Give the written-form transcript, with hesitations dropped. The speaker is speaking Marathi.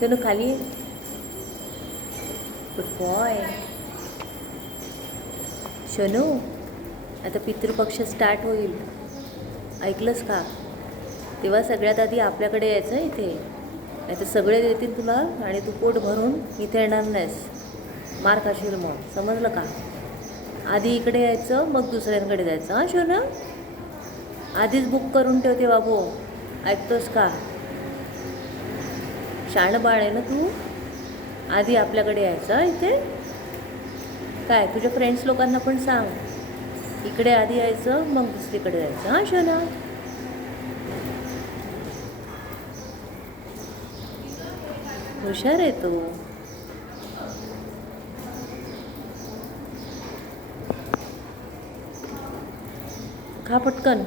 चलो खाली गुड बॉय. शनू आता पितृपक्ष स्टार्ट होईल, ऐकलंस का? तेव्हा सगळ्यात आधी आपल्याकडे यायचं इथे, नाही तर सगळे देतील तुला आणि तू पोट भरून इथे येणार नाहीस, मार खाशील मग, समजलं का? आधी इकडे यायचं मग दुसऱ्यांकडे जायचं. हां शोना, आधीच बुक करून ठेवते बाबू, ऐकतोस का? शाण बाळ आहे ना तू. आधी आपल्याकडे यायचं इथे. काय तुझ्या फ्रेंड्स लोकांना पण सांग, इकडे आधी यायचं मग दुसरीकडे जायचं. हां शोना, हुशार आहे तू. खा पटकन.